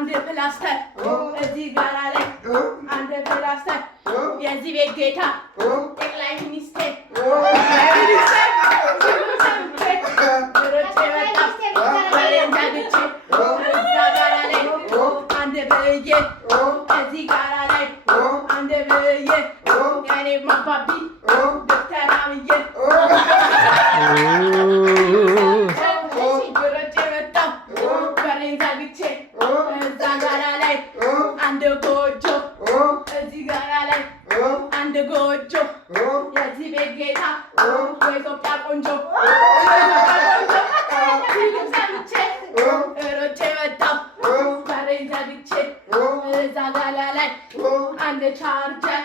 አንድ ፕላስተር እዚህ ጋራ ላይ አንድ ፕላስተር የዚህ ቤት ጌታ ጠቅላይ ሚኒስቴር እዚህ ጋራ ላይ አንድ ብዬ የኔ ማባቢ ዶክተር አብይ ብሮች የመጣው በሬን ዘግቼ እዛ ጋራ ላይ አንድ ጎጆ እዚህ ጋራ ላይ አንድ ጎጆ የዚህ ቤት ጌታ የኢትዮጵያ ቆንጆ ሰምቼ ብሮች የመጣው በሬን ዘግቼ እዛ ጋራ ላይ አንድ ቻርጀር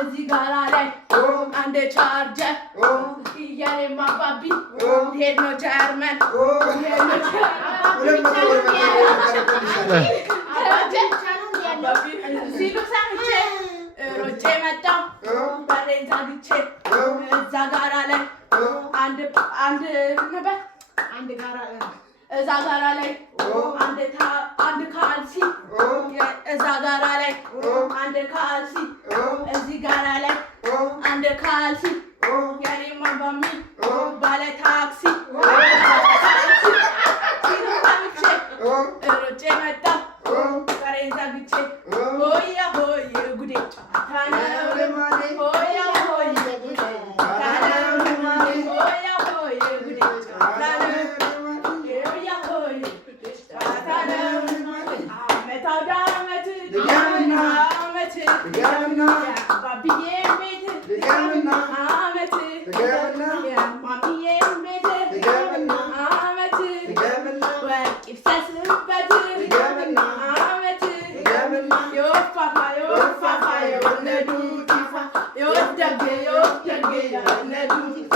እዚህ ጋራ ላይ አንድ ቻርጀር የኔም አባቢ ሄድ ነው ጀርመን ሲሉ ሰምቼ ሮጬ መጣሁ በሬን ዘግቼ እዛ ጋራ ላይ አንድ ነበር እዛ ጋራ ላይ አንድ ካልሲ እዛ ጋራ ላይ አንድ ካልሲ እዚህ ጋራ ላይ አንድ ካልሲ የኔም አባሚ ባለ ታክሲ ሲሉ ሰምቼ ሮጬ መጣሁ በሬን ዘግቼ ሆያ ሆይ ጉዴ ጨዋታ ነው ሆያ ሆይ ጉዴ ጨዋታ ነው ሆያ ሆይ ጉዴ ጨዋታ ነው ሆያ ሆይ ጉዴ ጨዋታ ነው አመት አውደ አመት አመት የአባብዬ ቤት አመት የማሚዬ ቤት አመት ወርቅ ይፍሰስበት አመት የወፋፋ የወለዱት ይፋ የወደጌ የወለዱት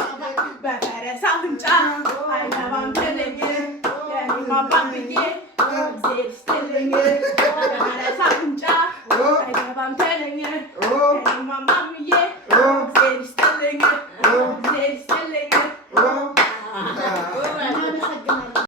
በፈረስ አፍንጫ አይገባም ትልኝ የኔም አባብዬ እግዜር ይስጥልኝ በፈረስ አፍንጫ አይገባም ትልኝ የኔም አባብዬ እግዜር ይስጥልኝ